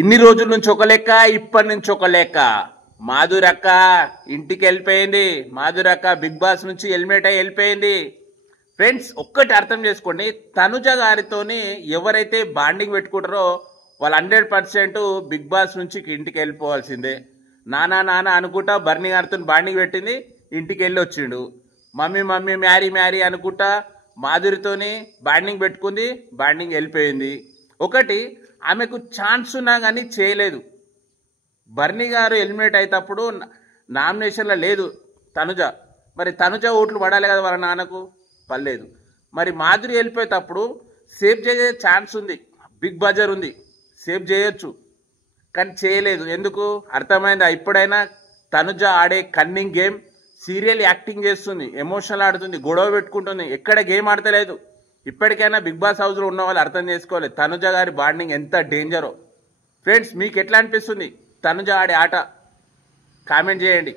ఇన్ని రోజుల నుంచి ఒక లెక్క, ఇప్పటి నుంచి ఒక లెక్క. మాధురక్క ఇంటికి వెళ్ళిపోయింది. మాధురక్క బిగ్ బాస్ నుంచి ఎలిమినేట్ అయ్యి వెళ్ళిపోయింది. ఫ్రెండ్స్, ఒక్కటి అర్థం చేసుకోండి, తనుజ గారితోని ఎవరైతే బాండింగ్ పెట్టుకుంటారో వాళ్ళు 100% బిగ్ బాస్ నుంచి ఇంటికి వెళ్ళిపోవాల్సిందే. నానా నానా అనుకుంటా బర్నీ గారితో బాండింగ్ పెట్టింది, ఇంటికి వెళ్ళి వచ్చిండు. మమ్మీ మమ్మీ మ్యారీ మ్యారీ అనుకుంటా మాధురితోని బాండింగ్ పెట్టుకుంది, బాండింగ్ వెళ్ళిపోయింది. ఒకటి, ఆమెకు ఛాన్స్ ఉన్నా కానీ చేయలేదు. బర్నీ గారు ఎలిమినేట్ అయ్యేటప్పుడు నామినేషన్లో లేదు తనుజ. మరి తనుజ ఓట్లు పడాలి కదా వాళ్ళ నాన్నకు, పడలేదు. మరి మాధురి వెళ్ళిపోయేటప్పుడు సేవ్ చేసే ఛాన్స్ ఉంది, బిగ్ బజార్ ఉంది, సేవ్ చేయొచ్చు, కానీ చేయలేదు. ఎందుకు అర్థమైందా? ఇప్పుడైనా తనుజ ఆడే కన్నింగ్ గేమ్, సీరియల్ యాక్టింగ్ చేస్తుంది, ఎమోషనల్ ఆడుతుంది, గొడవ పెట్టుకుంటుంది, ఎక్కడ గేమ్ ఆడతలేదు. ఇప్పటికైనా బిగ్ బాస్ హౌస్లో ఉన్న వాళ్ళు అర్థం చేసుకోవాలి తనుజ గారి బాండింగ్ ఎంత డేంజరో. ఫ్రెండ్స్, మీకు ఎట్లా అనిపిస్తుంది తనుజ ఆడే ఆట? కామెంట్ చేయండి.